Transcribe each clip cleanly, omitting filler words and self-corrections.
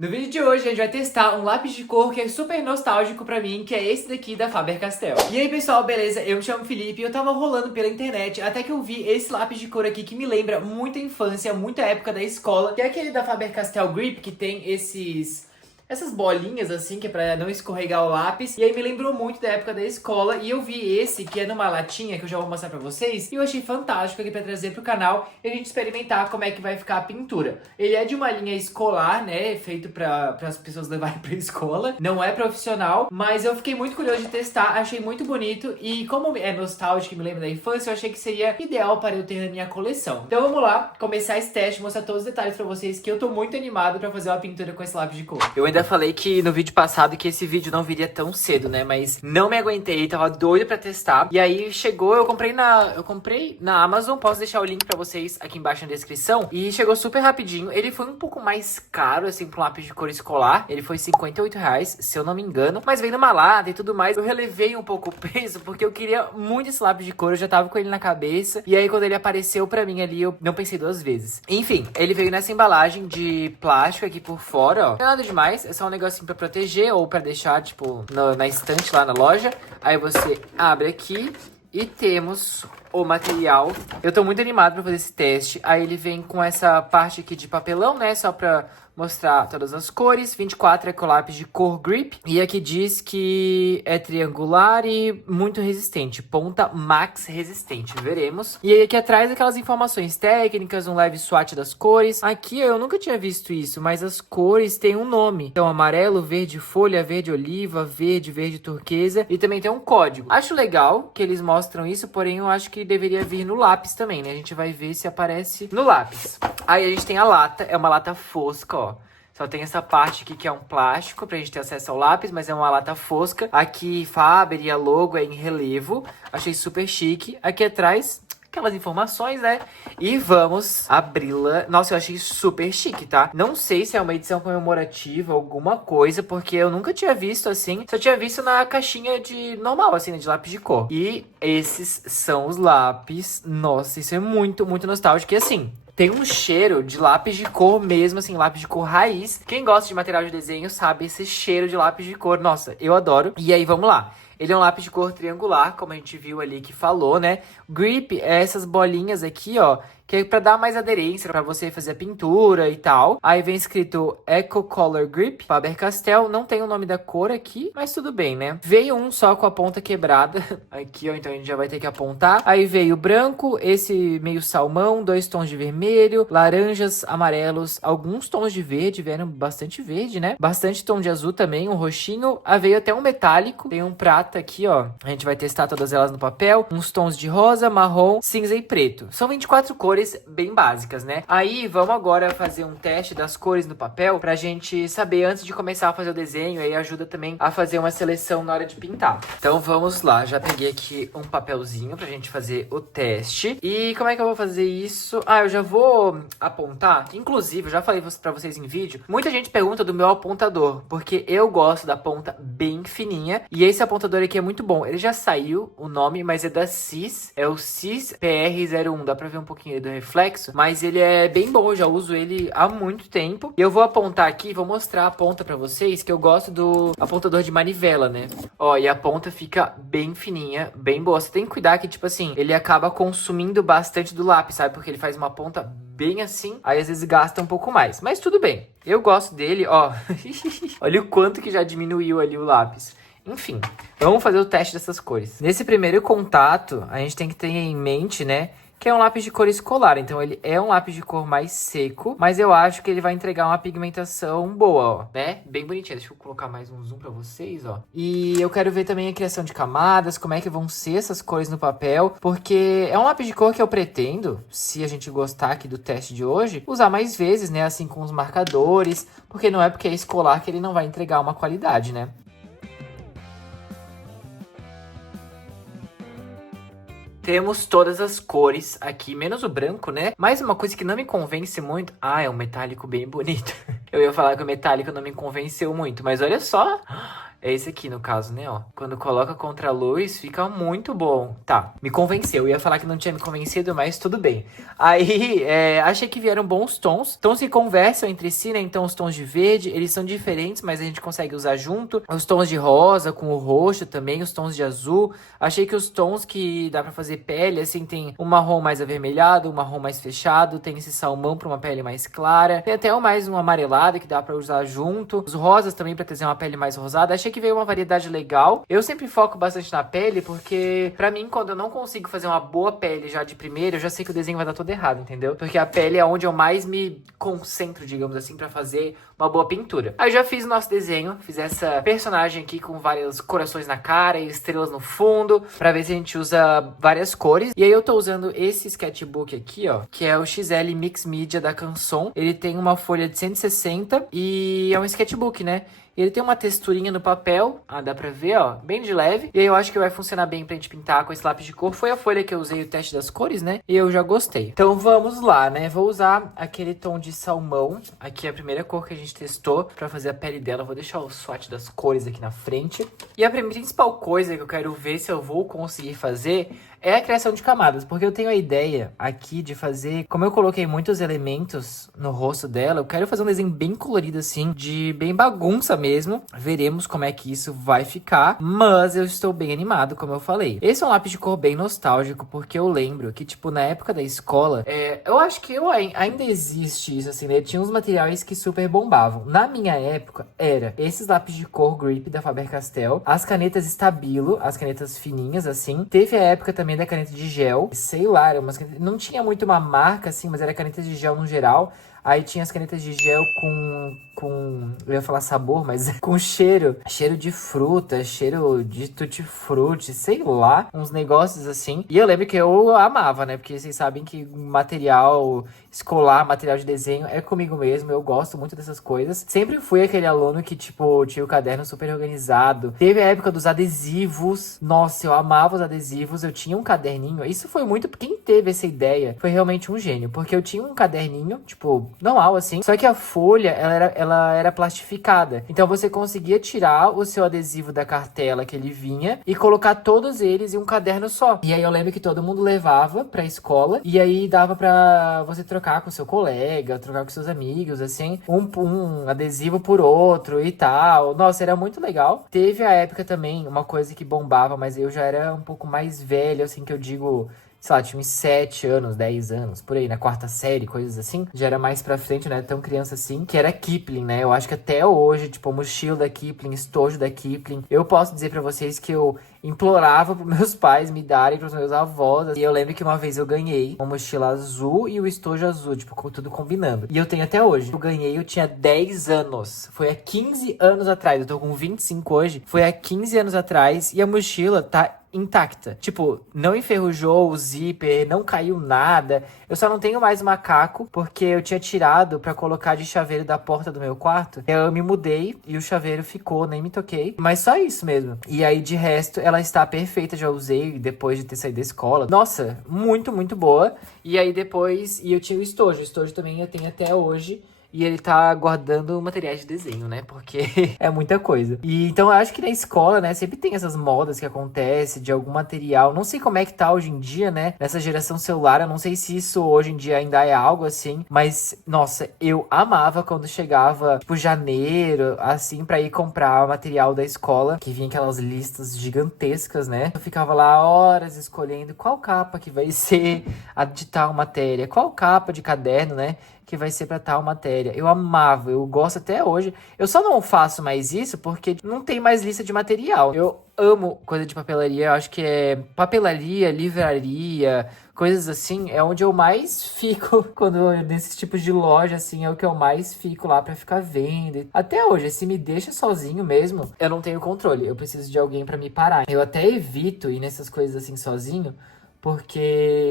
No vídeo de hoje a gente vai testar um lápis de cor que é super nostálgico pra mim, que é esse daqui da Faber-Castell. E aí pessoal, beleza? Eu me chamo Felipe e eu tava rolando pela internet até que eu vi esse lápis de cor aqui que me lembra muita infância, muita época da escola, que é aquele da Faber-Castell Grip, que tem essas bolinhas assim, que é pra não escorregar o lápis. E aí me lembrou muito da época da escola. E eu vi esse, que é numa latinha, que eu já vou mostrar pra vocês. E eu achei fantástico aqui pra trazer pro canal e a gente experimentar como é que vai ficar a pintura. Ele é de uma linha escolar, né? Feito pra as pessoas levarem pra escola. Não é profissional, mas eu fiquei muito curioso de testar. Achei muito bonito. E como é nostálgico e me lembra da infância, eu achei que seria ideal para eu ter na minha coleção. Então vamos lá, começar esse teste, mostrar todos os detalhes pra vocês, que eu tô muito animado pra fazer uma pintura com esse lápis de cor. Eu ainda falei que no vídeo passado que esse vídeo não viria tão cedo, né? Mas não me aguentei, tava doido pra testar. E aí chegou, eu comprei na Amazon, posso deixar o link pra vocês aqui embaixo na descrição. E chegou super rapidinho. Ele foi um pouco mais caro, assim, pra um lápis de cor escolar. Ele foi R$ 58, se eu não me engano. Mas veio numa lata e tudo mais. Eu relevei um pouco o peso, porque eu queria muito esse lápis de cor. Eu já tava com ele na cabeça. E aí quando ele apareceu pra mim ali, eu não pensei duas vezes. Enfim, ele veio nessa embalagem de plástico aqui por fora, ó. Não é nada demais, é só um negocinho pra proteger ou pra deixar, tipo, na estante lá na loja. Aí você abre aqui e temos o material. Eu tô muito animado pra fazer esse teste. Aí ele vem com essa parte aqui de papelão, né? Só pra mostrar todas as cores. 24 é com lápis de cor grip. E aqui diz que é triangular e muito resistente. Ponta max resistente. Veremos. E aí aqui atrás aquelas informações técnicas, um leve swatch das cores. Aqui eu nunca tinha visto isso, mas as cores têm um nome. Então amarelo, verde folha, verde oliva, verde turquesa. E também tem um código. Acho legal que eles mostram isso, porém eu acho que deveria vir no lápis também, né? A gente vai ver se aparece no lápis. Aí a gente tem a lata, é uma lata fosca, ó. Só tem essa parte aqui que é um plástico pra gente ter acesso ao lápis, mas é uma lata fosca. Aqui Faber e a logo é em relevo. Achei super chique. Aqui atrás, aquelas informações, né? E vamos abri-la. Nossa, eu achei super chique, tá? Não sei se é uma edição comemorativa, alguma coisa, porque eu nunca tinha visto assim. Só tinha visto na caixinha de normal, assim, né? De lápis de cor. E esses são os lápis. Nossa, isso é muito nostálgico. E assim, tem um cheiro de lápis de cor mesmo, assim, lápis de cor raiz. Quem gosta de material de desenho sabe esse cheiro de lápis de cor. Nossa, eu adoro. E aí, vamos lá. Ele é um lápis de cor triangular, como a gente viu ali que falou, né? Grip é essas bolinhas aqui, ó, que é pra dar mais aderência, pra você fazer a pintura e tal. Aí vem escrito Eco Color Grip, Faber-Castell. Não tem o nome da cor aqui, mas tudo bem, né? Veio um só com a ponta quebrada. Aqui, ó, então a gente já vai ter que apontar. Aí veio branco, esse meio salmão, 2 tons de vermelho, laranjas, amarelos, alguns tons de verde, vieram bastante verde, né? Bastante tom de azul também, um roxinho. Aí veio até um metálico, tem um prata aqui, ó. A gente vai testar todas elas no papel. Uns tons de rosa, marrom, cinza e preto. São 24 cores bem básicas, né? Aí vamos agora fazer um teste das cores no papel pra gente saber antes de começar a fazer o desenho. Aí ajuda também a fazer uma seleção na hora de pintar. Então vamos lá, já peguei aqui um papelzinho pra gente fazer o teste. E como é que eu vou fazer isso? Ah, eu já vou apontar. Inclusive, eu já falei pra vocês em vídeo, muita gente pergunta do meu apontador, porque eu gosto da ponta bem fininha. E esse apontador aqui é muito bom. Ele já saiu o nome, mas é da Cis. É o Cis PR01. Dá pra ver um pouquinho do reflexo, mas ele é bem bom, eu já uso ele há muito tempo. E eu vou apontar aqui, vou mostrar a ponta pra vocês, que eu gosto do apontador de manivela, né? Ó, e a ponta fica bem fininha, bem boa. Você tem que cuidar que, tipo assim, ele acaba consumindo bastante do lápis, sabe? Porque ele faz uma ponta bem assim, aí às vezes gasta um pouco mais. Mas tudo bem, eu gosto dele, ó. Olha o quanto que já diminuiu ali o lápis. Enfim, vamos fazer o teste dessas cores. Nesse primeiro contato, a gente tem que ter em mente, né, que é um lápis de cor escolar. Então ele é um lápis de cor mais seco, mas eu acho que ele vai entregar uma pigmentação boa, ó, né? Bem bonitinha. Deixa eu colocar mais um zoom pra vocês, ó. E eu quero ver também a criação de camadas, como é que vão ser essas cores no papel, porque é um lápis de cor que eu pretendo, se a gente gostar aqui do teste de hoje, usar mais vezes, né? Assim com os marcadores, porque não é porque é escolar que ele não vai entregar uma qualidade, né? Temos todas as cores aqui, menos o branco, né? Mas uma coisa que não me convence muito... Ah, é um metálico bem bonito. Eu ia falar que o metálico não me convenceu muito, mas olha só... É esse aqui, no caso, né, ó. Quando coloca contra a luz, fica muito bom. Tá, me convenceu. Eu ia falar que não tinha me convencido, mas tudo bem. Aí, achei que vieram bons tons. Tons que conversam entre si, né? Então, os tons de verde, eles são diferentes, mas a gente consegue usar junto. Os tons de rosa com o roxo também, os tons de azul. Achei que os tons que dá pra fazer pele, assim, tem um marrom mais avermelhado, um marrom mais fechado, tem esse salmão pra uma pele mais clara. Tem até mais um amarelado que dá pra usar junto. Os rosas também pra trazer uma pele mais rosada. Achei que veio uma variedade legal. Eu sempre foco bastante na pele, porque pra mim, quando eu não consigo fazer uma boa pele já de primeira, eu já sei que o desenho vai dar todo errado, entendeu? Porque a pele é onde eu mais me concentro, digamos assim, pra fazer uma boa pintura. Aí eu já fiz o nosso desenho, fiz essa personagem aqui com vários corações na cara e estrelas no fundo, pra ver se a gente usa várias cores. E aí eu tô usando esse sketchbook aqui, ó, que é o XL Mix Media da Canson. Ele tem uma folha de 160 e é um sketchbook, né? Ele tem uma texturinha no papel, dá pra ver, ó, bem de leve. E aí eu acho que vai funcionar bem pra gente pintar com esse lápis de cor. Foi a folha que eu usei o teste das cores, né? E eu já gostei. Então vamos lá, né? Vou usar aquele tom de salmão. Aqui é a primeira cor que a gente testou pra fazer a pele dela. Vou deixar o swatch das cores aqui na frente. E a principal coisa que eu quero ver se eu vou conseguir fazer é a criação de camadas, porque eu tenho a ideia aqui de fazer, como eu coloquei muitos elementos no rosto dela, eu quero fazer um desenho bem colorido assim, de bem bagunça mesmo. Veremos como é que isso vai ficar, mas eu estou bem animado, como eu falei. Esse é um lápis de cor bem nostálgico, porque eu lembro que, tipo, na época da escola, eu acho que ainda existe isso, assim, né? Tinha uns materiais que super bombavam. Na minha época, era esses lápis de cor Grip da Faber-Castell, as canetas Stabilo, as canetas fininhas, assim. Teve a época também da caneta de gel, sei lá, era umas canetas, não tinha muito uma marca assim, mas era caneta de gel no geral. Aí tinha as canetas de gel eu ia falar sabor, mas com cheiro de fruta, cheiro de tutti-frutti, sei lá, uns negócios assim. E eu lembro que eu amava, né? Porque vocês sabem que material escolar, material de desenho é comigo mesmo, eu gosto muito dessas coisas. Sempre fui aquele aluno que, tipo, tinha o caderno super organizado. Teve a época dos adesivos. Nossa, eu amava os adesivos, eu tinha um caderninho. Isso foi muito... Quem teve essa ideia foi realmente um gênio, porque eu tinha um caderninho, tipo, normal, assim. Só que a folha, ela era plastificada. Então você conseguia tirar o seu adesivo da cartela que ele vinha e colocar todos eles em um caderno só. E aí eu lembro que todo mundo levava pra escola e aí dava pra você trocar com seu colega, trocar com seus amigos, assim, um adesivo por outro e tal. Nossa, era muito legal. Teve a época também, uma coisa que bombava, mas eu já era um pouco mais velho, assim, que eu digo... Sei lá, tinha uns 7 anos, 10 anos, por aí, na quarta série, coisas assim. Já era mais pra frente, né, tão criança assim, que era Kipling, né? Eu acho que até hoje, tipo, mochila da Kipling, estojo da Kipling. Eu posso dizer pra vocês que eu implorava pros meus pais me darem, pros meus avós. E eu lembro que uma vez eu ganhei uma mochila azul e o estojo azul, tipo, tudo combinando. E eu tenho até hoje. Eu ganhei, eu tinha 10 anos. Foi há 15 anos atrás. Eu tô com 25 hoje. Foi há 15 anos atrás. E a mochila tá intacta. Tipo, não enferrujou o zíper, não caiu nada. Eu só não tenho mais macaco, porque eu tinha tirado pra colocar de chaveiro da porta do meu quarto. Eu me mudei e o chaveiro ficou, nem me toquei. Mas só isso mesmo. E aí, de resto, ela está perfeita. Já usei depois de ter saído da escola. Nossa, muito, muito boa. E aí, depois... E eu tinha o estojo. O estojo também eu tenho até hoje. E ele tá guardando materiais de desenho, né? Porque é muita coisa. E então eu acho que na escola, né? Sempre tem essas modas que acontecem de algum material. Não sei como é que tá hoje em dia, né? Nessa geração celular. Eu não sei se isso hoje em dia ainda é algo assim. Mas, nossa, eu amava quando chegava, tipo, janeiro, assim, pra ir comprar material da escola. Que vinha aquelas listas gigantescas, né? Eu ficava lá horas escolhendo qual capa que vai ser a de tal matéria. Qual capa de caderno, né? Que vai ser pra tal matéria. Eu amava, eu gosto até hoje. Eu só não faço mais isso porque não tem mais lista de material. Eu amo coisa de papelaria, eu acho que é papelaria, livraria, coisas assim, é onde eu mais fico quando nesses tipos de loja, assim, é o que eu mais fico lá pra ficar vendo. Até hoje, se me deixa sozinho mesmo, eu não tenho controle, eu preciso de alguém pra me parar. Eu até evito ir nessas coisas assim sozinho, porque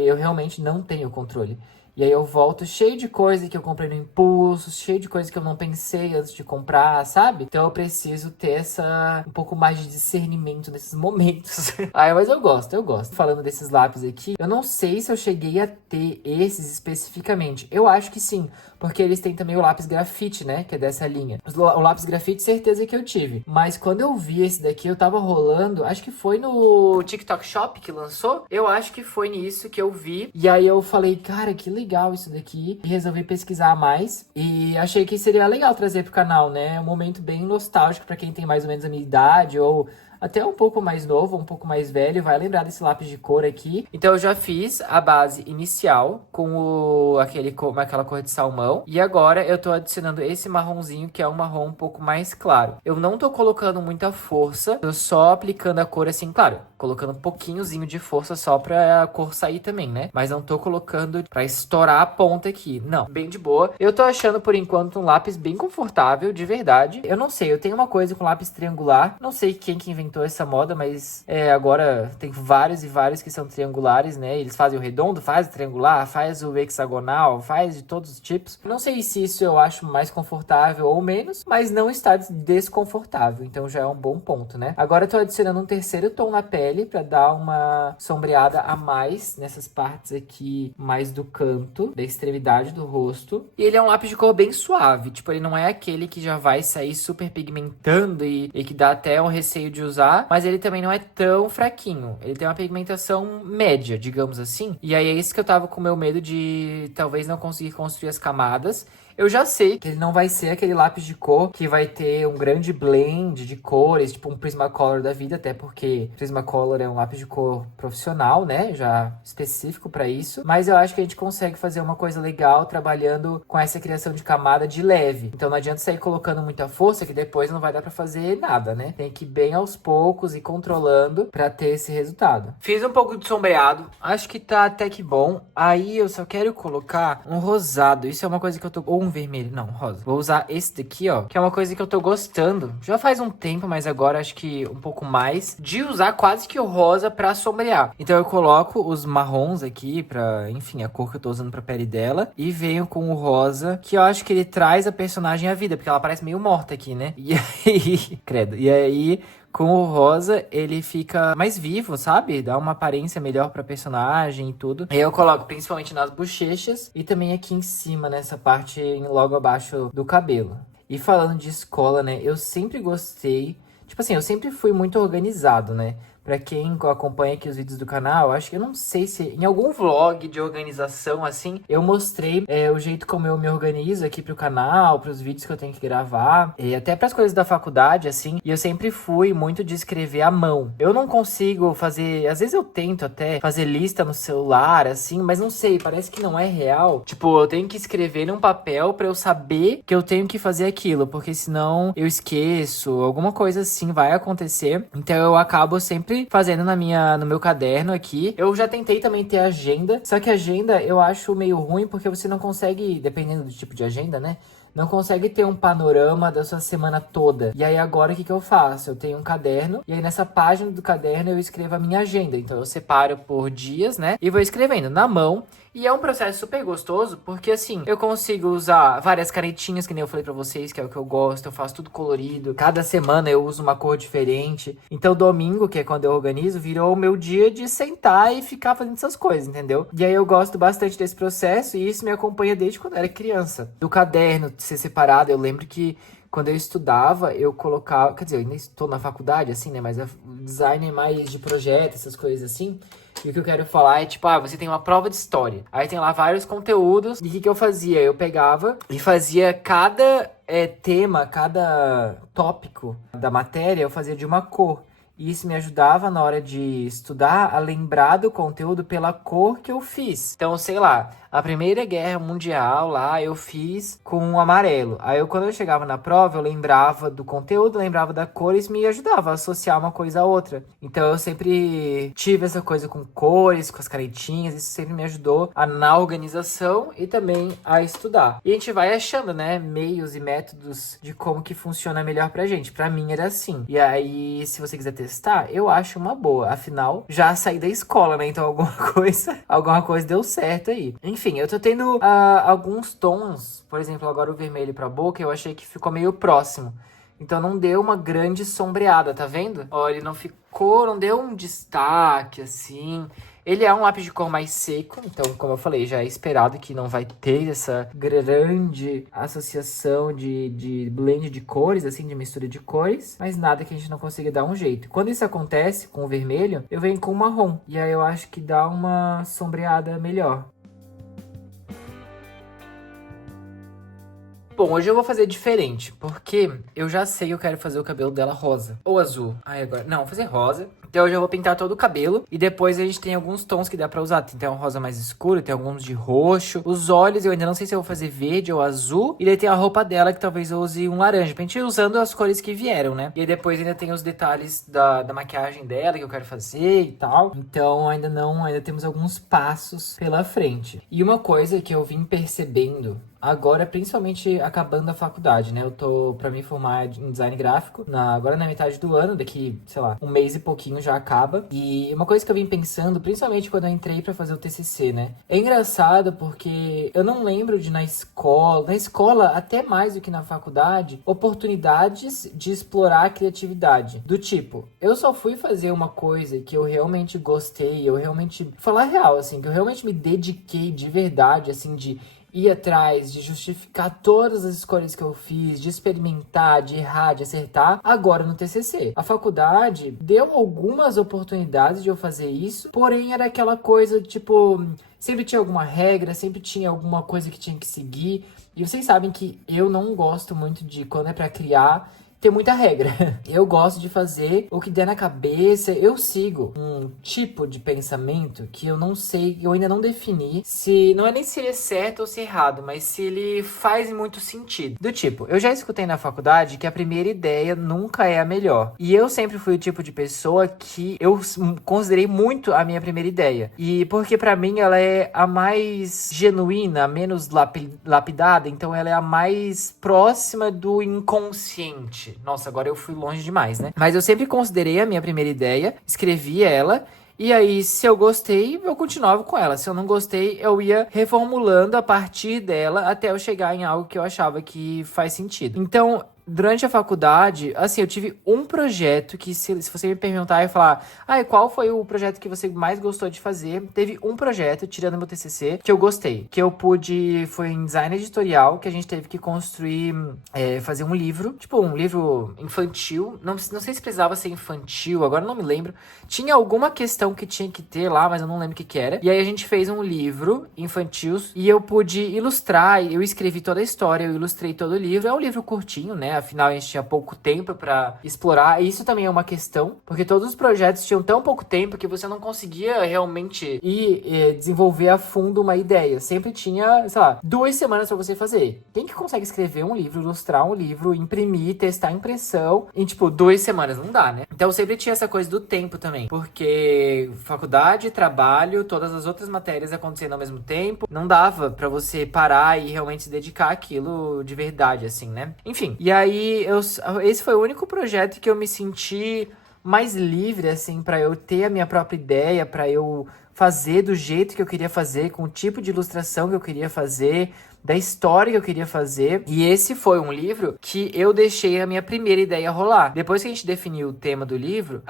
eu realmente não tenho controle. E aí eu volto cheio de coisa que eu comprei no impulso, cheio de coisa que eu não pensei antes de comprar, sabe? Então eu preciso ter um pouco mais de discernimento nesses momentos. Mas eu gosto. Falando desses lápis aqui, eu não sei se eu cheguei a ter esses especificamente. Eu acho que sim, porque eles têm também o lápis grafite, né? Que é dessa linha. O lápis grafite, certeza que eu tive. Mas quando eu vi esse daqui, eu tava rolando, acho que foi no TikTok Shop que lançou. Eu acho que foi nisso que eu vi. E aí eu falei, cara, que legal isso daqui. E resolvi pesquisar mais. E achei que seria legal trazer pro canal, né? É um momento bem nostálgico pra quem tem mais ou menos a minha idade, ou até um pouco mais novo, um pouco mais velho, vai lembrar desse lápis de cor aqui. Então eu já fiz a base inicial com aquela cor de salmão. E agora eu tô adicionando esse marronzinho, que é um marrom um pouco mais claro. Eu não tô colocando muita força, tô só aplicando a cor assim, claro, colocando um pouquinhozinho de força só pra a cor sair também, né? Mas não tô colocando pra estourar a ponta aqui, não. Bem de boa. Eu tô achando, por enquanto, um lápis bem confortável, de verdade. Eu não sei, eu tenho uma coisa com lápis triangular. Não sei quem que inventou essa moda, mas agora tem vários e vários que são triangulares, né? Eles fazem o redondo, faz o triangular, faz o hexagonal, faz de todos os tipos. Não sei se isso eu acho mais confortável ou menos, mas não está desconfortável, então já é um bom ponto, né? Agora eu tô adicionando um terceiro tom na pele pra dar uma sombreada a mais nessas partes aqui, mais do canto, da extremidade do rosto. E ele é um lápis de cor bem suave, tipo, ele não é aquele que já vai sair super pigmentando e que dá até um receio de usar, mas ele também não é tão fraquinho. Ele tem uma pigmentação média, digamos assim. E aí é isso que eu tava com meu medo de talvez não conseguir construir as camadas. Eu já sei que ele não vai ser aquele lápis de cor que vai ter um grande blend de cores, tipo um Prismacolor da vida, até porque Prismacolor é um lápis de cor profissional, né? Já específico pra isso. Mas eu acho que a gente consegue fazer uma coisa legal trabalhando com essa criação de camada de leve. Então não adianta sair colocando muita força, que depois não vai dar pra fazer nada, né? Tem que ir bem aos poucos e controlando pra ter esse resultado. Fiz um pouco de sombreado, acho que tá até que bom. Aí eu só quero colocar um rosado. Isso é uma coisa que eu tô... Ou um vermelho, não, rosa. Vou usar esse daqui, ó, que é uma coisa que eu tô gostando. Já faz um tempo, mas agora acho que um pouco mais, de usar quase que o rosa pra sombrear. Então eu coloco os marrons aqui pra, enfim, a cor que eu tô usando pra pele dela. E venho com o rosa, que eu acho que ele traz a personagem à vida, porque ela parece meio morta aqui, né? E aí... credo. E aí... com o rosa, ele fica mais vivo, sabe? Dá uma aparência melhor pra personagem e tudo. E eu coloco principalmente nas bochechas e também aqui em cima, nessa parte logo abaixo do cabelo. E falando de escola, né? Eu sempre gostei... Tipo assim, eu sempre fui muito organizado, né? Pra quem acompanha aqui os vídeos do canal, acho que eu não sei se em algum vlog de organização, assim, eu mostrei o jeito como eu me organizo aqui pro canal, pros vídeos que eu tenho que gravar, e até pras coisas da faculdade, assim, e eu sempre fui muito de escrever à mão. Eu não consigo fazer, às vezes eu tento até fazer lista no celular, assim, mas não sei, parece que não é real. Tipo, eu tenho que escrever num papel pra eu saber que eu tenho que fazer aquilo, porque senão eu esqueço, alguma coisa assim vai acontecer. Então eu acabo sempre fazendo no meu caderno aqui. Eu já tentei também ter agenda, só que agenda eu acho meio ruim porque você não consegue, dependendo do tipo de agenda, né? Não consegue ter um panorama da sua semana toda. E aí agora o que eu faço? Eu tenho um caderno e aí nessa página do caderno eu escrevo a minha agenda. Então eu separo por dias, né? E vou escrevendo na mão. E é um processo super gostoso, porque assim, eu consigo usar várias canetinhas, que nem eu falei pra vocês, que é o que eu gosto, eu faço tudo colorido. Cada semana eu uso uma cor diferente. Então domingo, que é quando eu organizo, virou o meu dia de sentar e ficar fazendo essas coisas, entendeu? E aí eu gosto bastante desse processo e isso me acompanha desde quando eu era criança. Do caderno de ser separado, eu lembro que quando eu estudava, eu colocava... Quer dizer, eu ainda estou na faculdade, assim, né? Mas o design é mais de projeto, essas coisas assim. E o que eu quero falar é, tipo, você tem uma prova de história. Aí tem lá vários conteúdos. E o que eu fazia? Eu pegava e fazia cada tema, cada tópico da matéria, eu fazia de uma cor. E isso me ajudava na hora de estudar a lembrar do conteúdo pela cor que eu fiz. Então, sei lá, a Primeira Guerra Mundial lá eu fiz com o amarelo. Aí quando eu chegava na prova, eu lembrava do conteúdo, lembrava da cor e isso me ajudava a associar uma coisa a outra. Então eu sempre tive essa coisa com cores, com as canetinhas, isso sempre me ajudou na organização e também a estudar. E a gente vai achando, né, meios e métodos de como que funciona melhor pra gente. Pra mim era assim. E aí, se você quiser testar, testar, eu acho uma boa. Afinal, já saí da escola, né? Então alguma coisa deu certo aí. Enfim, eu tô tendo alguns tons, por exemplo, agora o vermelho pra boca, eu achei que ficou meio próximo. Então não deu uma grande sombreada, tá vendo? Ó, ele não deu um destaque, assim. Ele é um lápis de cor mais seco, então, como eu falei, já é esperado que não vai ter essa grande associação de blend de cores, assim, de mistura de cores, mas nada que a gente não consiga dar um jeito. Quando isso acontece com o vermelho, eu venho com o marrom, e aí eu acho que dá uma sombreada melhor. Bom, hoje eu vou fazer diferente, porque eu já sei que eu quero fazer o cabelo dela rosa. Ou azul. Ai, agora... Não, vou fazer rosa. Então hoje eu vou pintar todo o cabelo. E depois a gente tem alguns tons que dá pra usar. Tem um rosa mais escuro, tem alguns de roxo. Os olhos eu ainda não sei se eu vou fazer verde ou azul. E daí tem a roupa dela que talvez eu use um laranja. Pra gente ir usando as cores que vieram, né? E aí depois ainda tem os detalhes da maquiagem dela que eu quero fazer e tal. Então ainda temos alguns passos pela frente. E uma coisa que eu vim percebendo agora, principalmente acabando a faculdade, né? Eu tô pra me formar em design gráfico agora na metade do ano, daqui, sei lá, um mês e pouquinho já acaba. E uma coisa que eu vim pensando, principalmente quando eu entrei pra fazer o TCC, né? É engraçado porque eu não lembro de na escola até mais do que na faculdade, oportunidades de explorar a criatividade. Do tipo, eu só fui fazer uma coisa que eu realmente gostei, eu realmente, falar real, assim, que eu realmente me dediquei de verdade, assim, de ir atrás, de justificar todas as escolhas que eu fiz, de experimentar, de errar, de acertar, agora no TCC. A faculdade deu algumas oportunidades de eu fazer isso, porém era aquela coisa, tipo, sempre tinha alguma regra, sempre tinha alguma coisa que tinha que seguir, e vocês sabem que eu não gosto muito de, quando é pra criar, ter muita regra. Eu gosto de fazer o que der na cabeça. Eu sigo um tipo de pensamento que eu não sei, eu ainda não defini se, não é nem se ele é certo ou se é errado, mas se ele faz muito sentido. Do tipo, eu já escutei na faculdade que a primeira ideia nunca é a melhor. E eu sempre fui o tipo de pessoa que eu considerei muito a minha primeira ideia. E porque pra mim ela é a mais genuína, a menos lapidada, então ela é a mais próxima do inconsciente. Nossa, agora eu fui longe demais, né? Mas eu sempre considerei a minha primeira ideia, escrevi ela, e aí se eu gostei, eu continuava com ela. Se eu não gostei, eu ia reformulando a partir dela até eu chegar em algo que eu achava que faz sentido. Então, durante a faculdade, assim, eu tive um projeto que, se você me perguntar, eu ia falar, qual foi o projeto que você mais gostou de fazer? Teve um projeto, tirando meu TCC, que eu gostei. Que eu pude, foi em design editorial, que a gente teve que construir, fazer um livro, tipo um livro infantil. Não sei se precisava ser infantil, agora não me lembro. Tinha alguma questão que tinha que ter lá, mas eu não lembro o que era. E aí a gente fez um livro infantil e eu pude ilustrar, eu escrevi toda a história, eu ilustrei todo o livro. É um livro curtinho, né? Afinal, a gente tinha pouco tempo pra explorar. E isso também é uma questão, porque todos os projetos tinham tão pouco tempo que você não conseguia realmente ir desenvolver a fundo uma ideia. Sempre tinha, sei lá, 2 semanas pra você fazer. Quem que consegue escrever um livro, ilustrar um livro, imprimir, testar a impressão em, tipo, 2 semanas? Não dá, né? Então, sempre tinha essa coisa do tempo também. Porque faculdade, trabalho, todas as outras matérias acontecendo ao mesmo tempo. Não dava pra você parar e realmente se dedicar àquilo de verdade, assim, né? Enfim, e aí esse foi o único projeto que eu me senti mais livre, assim, pra eu ter a minha própria ideia, pra eu fazer do jeito que eu queria fazer, com o tipo de ilustração que eu queria fazer, da história que eu queria fazer. E esse foi um livro que eu deixei a minha primeira ideia rolar. Depois que a gente definiu o tema do livro,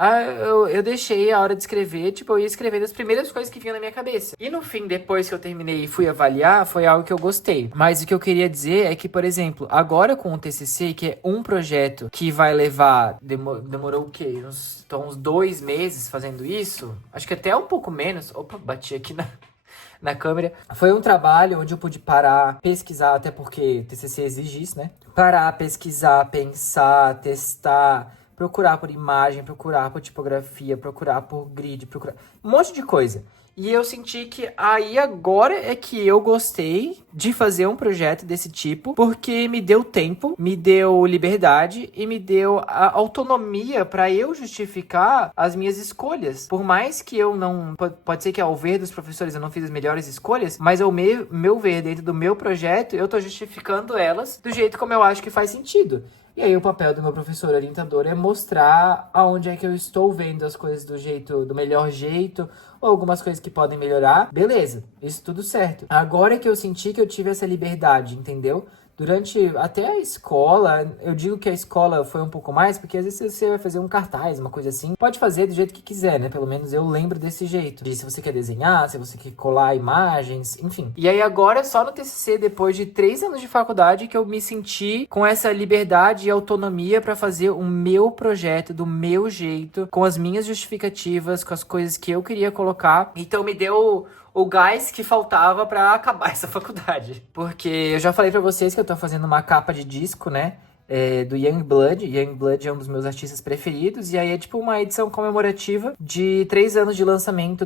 eu deixei a hora de escrever, tipo, eu ia escrevendo as primeiras coisas que vinham na minha cabeça. E no fim, depois que eu terminei e fui avaliar, foi algo que eu gostei. Mas o que eu queria dizer é que, por exemplo, agora com o TCC, que é um projeto que vai levar, demorou o quê? Uns 2 meses fazendo isso? Acho que até um pouco menos. Opa, bati aqui na câmera. Foi um trabalho onde eu pude parar, pesquisar, até porque TCC exige isso, né? Parar, pesquisar, pensar, testar, procurar por imagem, procurar por tipografia, procurar por grid, procurar um monte de coisa. E eu senti que aí agora é que eu gostei de fazer um projeto desse tipo, porque me deu tempo, me deu liberdade e me deu a autonomia para eu justificar as minhas escolhas. Por mais que eu não... Pode ser que ao ver dos professores eu não fiz as melhores escolhas, mas ao meu ver dentro do meu projeto, eu tô justificando elas do jeito como eu acho que faz sentido. E aí o papel do meu professor orientador é mostrar aonde é que eu estou vendo as coisas do melhor jeito, ou algumas coisas que podem melhorar. Beleza, isso tudo certo. Agora que eu senti que eu tive essa liberdade, entendeu? Durante até a escola, eu digo que a escola foi um pouco mais, porque às vezes você vai fazer um cartaz, uma coisa assim. Pode fazer do jeito que quiser, né? Pelo menos eu lembro desse jeito. De se você quer desenhar, se você quer colar imagens, enfim. E aí agora, só no TCC, depois de 3 anos de faculdade, que eu me senti com essa liberdade e autonomia pra fazer o meu projeto, do meu jeito, com as minhas justificativas, com as coisas que eu queria colocar. Então me deu o gás que faltava pra acabar essa faculdade. Porque eu já falei pra vocês que eu tô fazendo uma capa de disco, né? Do Yungblud. Yungblud é um dos meus artistas preferidos. E aí é tipo uma edição comemorativa de 3 anos de lançamento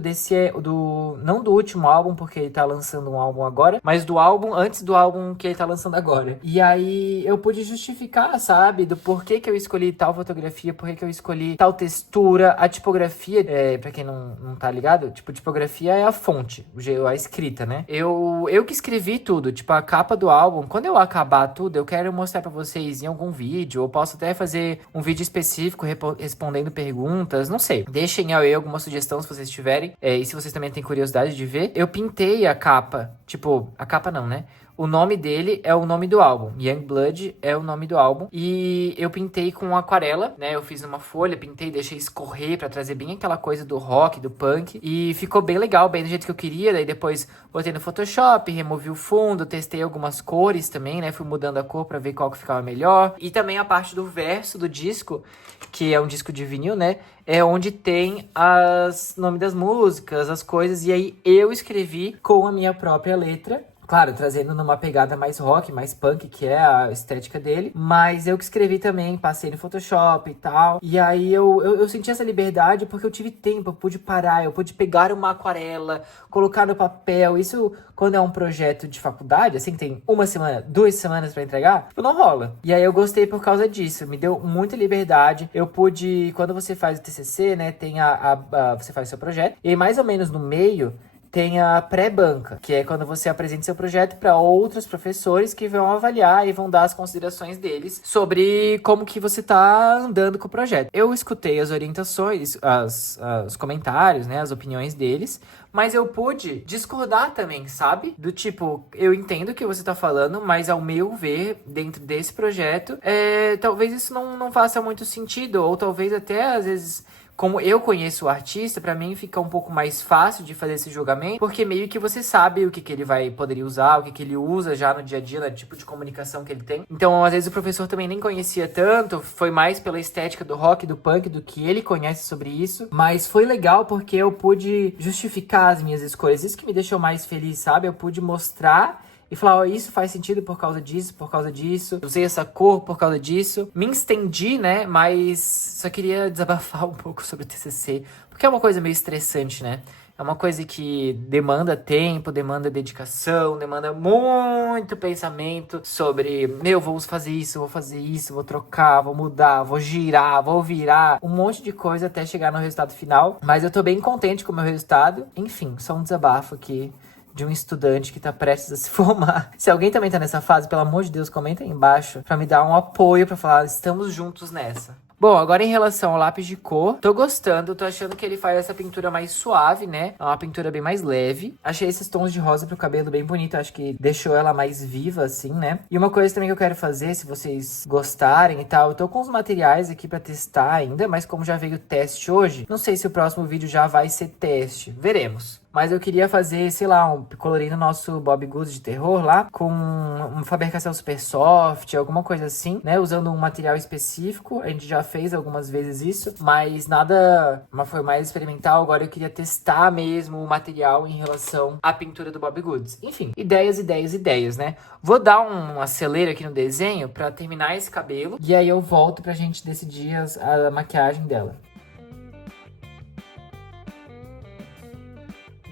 não do último álbum, porque ele tá lançando um álbum agora, mas do álbum antes do álbum que ele tá lançando agora. E aí eu pude justificar, sabe, do porquê que eu escolhi tal fotografia, porquê que eu escolhi tal textura, a tipografia, pra quem não tá ligado, tipo, tipografia é a fonte, a escrita, né? Eu que escrevi tudo, tipo, a capa do álbum. Quando eu acabar tudo, eu quero mostrar pra vocês em algum vídeo, ou posso até fazer um vídeo específico respondendo perguntas, não sei. Deixem aí alguma sugestão se vocês tiverem, e se vocês também têm curiosidade de ver. Eu pintei a capa, tipo, a capa não, né? O nome dele é o nome do álbum. Yungblud é o nome do álbum. E eu pintei com aquarela, né? Eu fiz numa folha, pintei, deixei escorrer pra trazer bem aquela coisa do rock, do punk. E ficou bem legal, bem do jeito que eu queria. Daí depois botei no Photoshop, removi o fundo, testei algumas cores também, né? Fui mudando a cor pra ver qual que ficava melhor. E também a parte do verso do disco, que é um disco de vinil, né? É onde tem os nomes das músicas, as coisas. E aí eu escrevi com a minha própria letra. Claro, trazendo numa pegada mais rock, mais punk, que é a estética dele. Mas eu que escrevi também, passei no Photoshop e tal. E aí eu senti essa liberdade porque eu tive tempo, eu pude parar, eu pude pegar uma aquarela, colocar no papel. Isso, quando é um projeto de faculdade, assim, que tem 1 semana, 2 semanas pra entregar, tipo, não rola. E aí eu gostei por causa disso, me deu muita liberdade. Eu pude, quando você faz o TCC, né, tem você faz o seu projeto. E aí, mais ou menos no meio, tem a pré-banca, que é quando você apresenta seu projeto para outros professores que vão avaliar e vão dar as considerações deles sobre como que você tá andando com o projeto. Eu escutei as orientações, os comentários, né, as opiniões deles, mas eu pude discordar também, sabe? Do tipo, eu entendo o que você tá falando, mas ao meu ver, dentro desse projeto, talvez isso não faça muito sentido, ou talvez até, às vezes, como eu conheço o artista, pra mim fica um pouco mais fácil de fazer esse julgamento, porque meio que você sabe o que ele poderia usar, o que ele usa já no dia a dia, no tipo de comunicação que ele tem. Então, às vezes o professor também nem conhecia tanto, foi mais pela estética do rock, do punk, do que ele conhece sobre isso. Mas foi legal porque eu pude justificar as minhas escolhas, isso que me deixou mais feliz, sabe? Eu pude mostrar e falar, ó, isso faz sentido por causa disso, por causa disso. Usei essa cor por causa disso. Me estendi, né? Mas só queria desabafar um pouco sobre o TCC. Porque é uma coisa meio estressante, né? É uma coisa que demanda tempo, demanda dedicação, demanda muito pensamento sobre, vou fazer isso, vou trocar, vou mudar, vou girar, vou virar. Um monte de coisa até chegar no resultado final. Mas eu tô bem contente com o meu resultado. Enfim, só um desabafo aqui de um estudante que tá prestes a se formar. Se alguém também tá nessa fase, pelo amor de Deus, comenta aí embaixo pra me dar um apoio, pra falar, estamos juntos nessa. Bom, agora em relação ao lápis de cor, tô gostando, tô achando que ele faz essa pintura mais suave, né? É uma pintura bem mais leve. Achei esses tons de rosa pro cabelo bem bonito, acho que deixou ela mais viva, assim, né? E uma coisa também que eu quero fazer, se vocês gostarem e tal, eu tô com os materiais aqui pra testar ainda, mas como já veio o teste hoje, não sei se o próximo vídeo já vai ser teste, veremos. Mas eu queria fazer, sei lá, colorindo nosso Bob Goods de terror lá, com um Faber-Castell Super Soft, alguma coisa assim, né? Usando um material específico. A gente já fez algumas vezes isso, mas nada, mas foi mais experimental. Agora eu queria testar mesmo o material em relação à pintura do Bob Goods. Enfim, ideias, né? Vou dar um acelero aqui no desenho pra terminar esse cabelo. E aí eu volto pra gente decidir a maquiagem dela.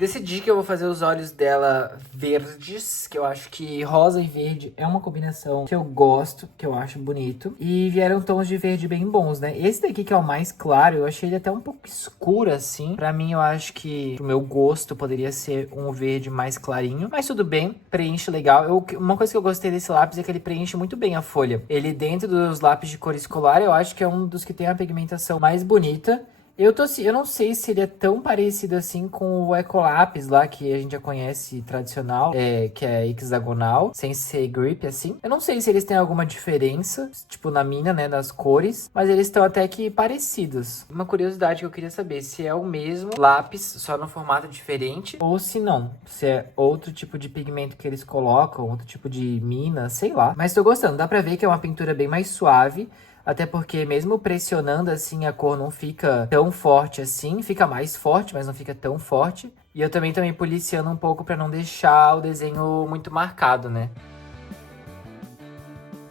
Decidi que eu vou fazer os olhos dela verdes, que eu acho que rosa e verde é uma combinação que eu gosto, que eu acho bonito. E vieram tons de verde bem bons, né? Esse daqui que é o mais claro, eu achei ele até um pouco escuro, assim. Pra mim, eu acho que pro meu gosto poderia ser um verde mais clarinho. Mas tudo bem, preenche legal. Uma coisa que eu gostei desse lápis é que ele preenche muito bem a folha. Ele, dentro dos lápis de cor escolar, eu acho que é um dos que tem a pigmentação mais bonita. Eu não sei se ele é tão parecido assim com o Ecolápis lá, que a gente já conhece tradicional, que é hexagonal, sem ser grip assim. Eu não sei se eles têm alguma diferença, tipo na mina, né, nas cores, mas eles estão até que parecidos. Uma curiosidade que eu queria saber, se é o mesmo lápis, só no formato diferente, ou se não, se é outro tipo de pigmento que eles colocam, outro tipo de mina, sei lá. Mas tô gostando, dá pra ver que é uma pintura bem mais suave, até porque mesmo pressionando assim, a cor não fica tão forte assim. Fica mais forte, mas não fica tão forte. E eu também tô me policiando um pouco pra não deixar o desenho muito marcado, né?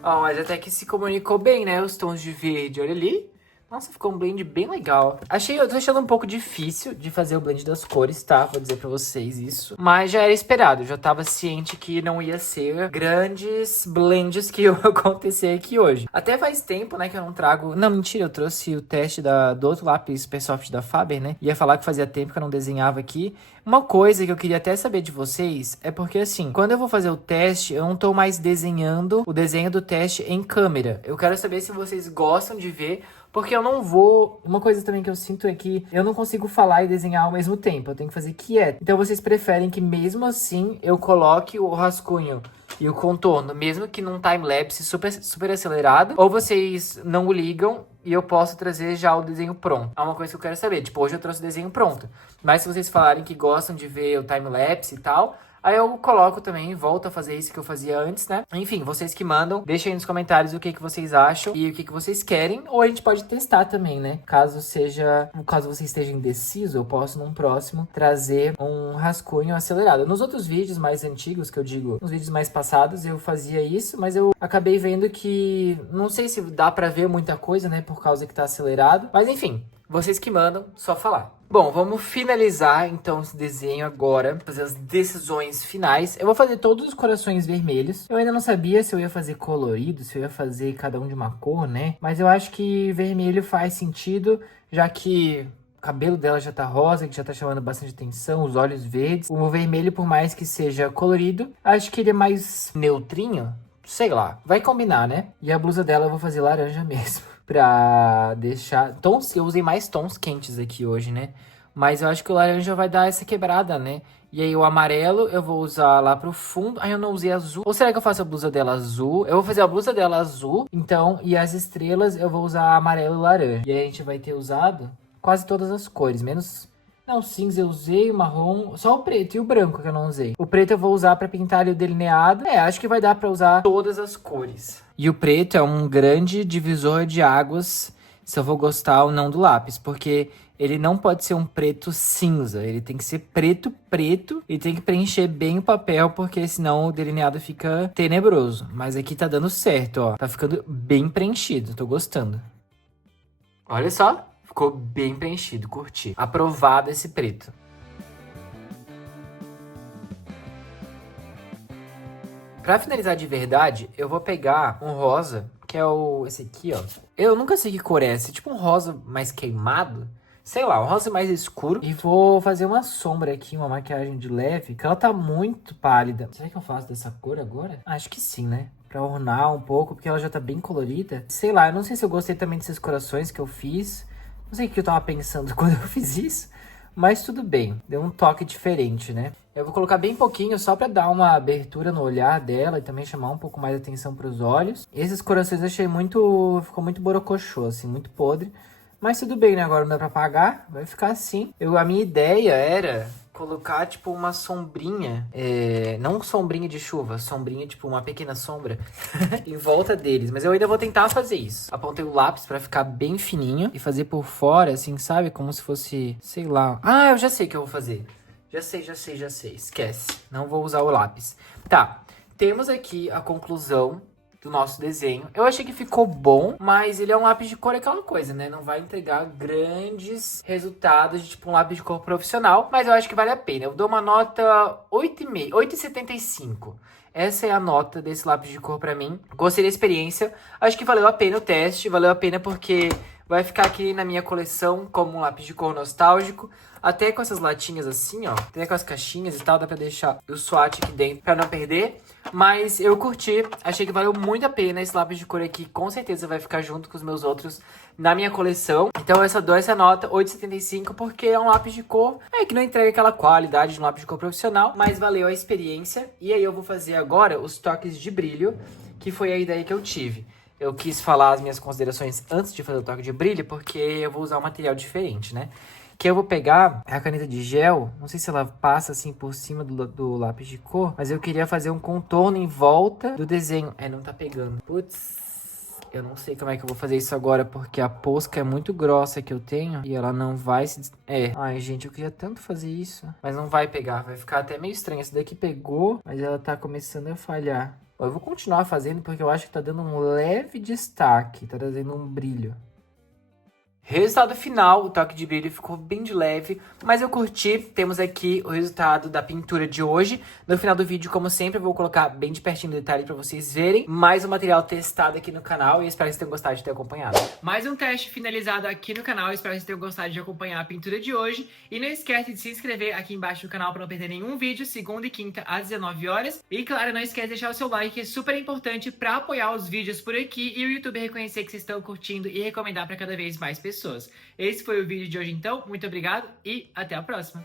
Ó, mas até que se comunicou bem, né? Os tons de verde, olha ali. Nossa, ficou um blend bem legal. Eu tô achando um pouco difícil de fazer o blend das cores, tá? Vou dizer pra vocês isso. Mas já era esperado, já tava ciente que não ia ser grandes blends que iam acontecer aqui hoje. Até faz tempo, né, que eu não trago... Não, mentira, eu trouxe o teste do outro lápis Supersoft da Faber, né? Ia falar que fazia tempo que eu não desenhava aqui. Uma coisa que eu queria até saber de vocês é porque, assim, quando eu vou fazer o teste, eu não tô mais desenhando o desenho do teste em câmera. Eu quero saber se vocês gostam de ver... Porque eu não vou... Uma coisa também que eu sinto é que eu não consigo falar e desenhar ao mesmo tempo. Eu tenho que fazer quieto. Então vocês preferem que mesmo assim eu coloque o rascunho e o contorno, mesmo que num time-lapse super acelerado? Ou vocês não ligam e eu posso trazer já o desenho pronto? É uma coisa que eu quero saber. Tipo, hoje eu trouxe o desenho pronto. Mas se vocês falarem que gostam de ver o time-lapse e tal... Aí eu coloco também, volto a fazer isso que eu fazia antes, né? Enfim, vocês que mandam, deixem aí nos comentários o que vocês acham e o que vocês querem. Ou a gente pode testar também, né? Caso você esteja indeciso, eu posso num próximo trazer um rascunho acelerado. Nos outros vídeos mais antigos, que eu digo, nos vídeos mais passados, eu fazia isso, mas eu acabei vendo que... Não sei se dá pra ver muita coisa, né? Por causa que tá acelerado. Mas enfim, vocês que mandam, só falar. Bom, vamos finalizar então esse desenho agora, fazer as decisões finais. Eu vou fazer todos os corações vermelhos. Eu ainda não sabia se eu ia fazer colorido, se eu ia fazer cada um de uma cor, né? Mas eu acho que vermelho faz sentido, já que o cabelo dela já tá rosa, que já tá chamando bastante atenção, os olhos verdes. O vermelho, por mais que seja colorido, acho que ele é mais neutrinho. Sei lá, vai combinar, né? E a blusa dela eu vou fazer laranja mesmo. Pra deixar... Tons, eu usei mais tons quentes aqui hoje, né? Mas eu acho que o laranja vai dar essa quebrada, né? E aí o amarelo eu vou usar lá pro fundo. Aí eu não usei azul. Ou será que eu faço a blusa dela azul? Eu vou fazer a blusa dela azul. Então, e as estrelas eu vou usar amarelo e laranja. E aí a gente vai ter usado quase todas as cores, menos... Não, cinza eu usei, o marrom, só o preto e o branco que eu não usei. O preto eu vou usar pra pintar ali o delineado. Acho que vai dar pra usar todas as cores. E o preto é um grande divisor de águas, se eu vou gostar ou não do lápis. Porque ele não pode ser um preto cinza, ele tem que ser preto e tem que preencher bem o papel, porque senão o delineado fica tenebroso. Mas aqui tá dando certo, ó. Tá ficando bem preenchido, tô gostando. Olha só. Ficou bem preenchido, curti. Aprovado esse preto. Pra finalizar de verdade, eu vou pegar um rosa, que é esse aqui, ó. Eu nunca sei que cor é esse, tipo um rosa mais queimado. Sei lá, um rosa mais escuro. E vou fazer uma sombra aqui, uma maquiagem de leve, que ela tá muito pálida. Será que eu faço dessa cor agora? Acho que sim, né? Pra ornar um pouco, porque ela já tá bem colorida. Sei lá, eu não sei se eu gostei também desses corações que eu fiz. Não sei o que eu tava pensando quando eu fiz isso, mas tudo bem. Deu um toque diferente, né? Eu vou colocar bem pouquinho só pra dar uma abertura no olhar dela e também chamar um pouco mais a atenção pros olhos. Esses corações eu achei muito... Ficou muito borocochô, assim, muito podre. Mas tudo bem, né? Agora não dá pra apagar, vai ficar assim. A minha ideia era... colocar, tipo, uma sombrinha, não sombrinha de chuva, sombrinha, tipo, uma pequena sombra em volta deles. Mas eu ainda vou tentar fazer isso. Apontei o lápis pra ficar bem fininho e fazer por fora, assim, sabe? Como se fosse, sei lá. Ah, eu já sei o que eu vou fazer. Já sei. Esquece. Não vou usar o lápis. Tá. Temos aqui a conclusão do nosso desenho. Eu achei que ficou bom, mas ele é um lápis de cor, é aquela coisa, né? Não vai entregar grandes resultados de tipo um lápis de cor profissional, mas eu acho que vale a pena. Eu dou uma nota 8,5, 8,75. Essa é a nota desse lápis de cor pra mim. Gostei da experiência. Acho que valeu a pena o teste. Valeu a pena porque vai ficar aqui na minha coleção como um lápis de cor nostálgico. Até com essas latinhas assim, ó. Até com as caixinhas e tal. Dá pra deixar o swatch aqui dentro pra não perder. Mas eu curti. Achei que valeu muito a pena. Esse lápis de cor aqui com certeza vai ficar junto com os meus outros na minha coleção. Então eu só dou essa nota 8,75 porque é um lápis de cor que não entrega aquela qualidade de um lápis de cor profissional. Mas valeu a experiência. E aí eu vou fazer agora os toques de brilho, que foi a ideia que eu tive. Eu quis falar as minhas considerações antes de fazer o toque de brilho, porque eu vou usar um material diferente, né? Que eu vou pegar a caneta de gel, não sei se ela passa assim por cima do lápis de cor, mas eu queria fazer um contorno em volta do desenho. Não tá pegando. Putz, eu não sei como é que eu vou fazer isso agora, porque a posca é muito grossa que eu tenho e ela não vai se... Ai, gente, eu queria tanto fazer isso, mas não vai pegar, vai ficar até meio estranho. Essa daqui pegou, mas ela tá começando a falhar. Eu vou continuar fazendo porque eu acho que tá dando um leve destaque, tá trazendo um brilho. Resultado final, o toque de brilho ficou bem de leve, mas eu curti. Temos aqui o resultado da pintura de hoje. No final do vídeo, como sempre, eu vou colocar bem de pertinho o detalhe para vocês verem mais um material testado aqui no canal e espero que vocês tenham gostado de ter acompanhado. Mais um teste finalizado aqui no canal, espero que vocês tenham gostado de acompanhar a pintura de hoje. E não esquece de se inscrever aqui embaixo do canal para não perder nenhum vídeo, segunda e quinta às 19 horas. E claro, não esquece de deixar o seu like, que é super importante para apoiar os vídeos por aqui e o YouTube reconhecer que vocês estão curtindo e recomendar para cada vez mais pessoas. Esse foi o vídeo de hoje então, muito obrigado e até a próxima!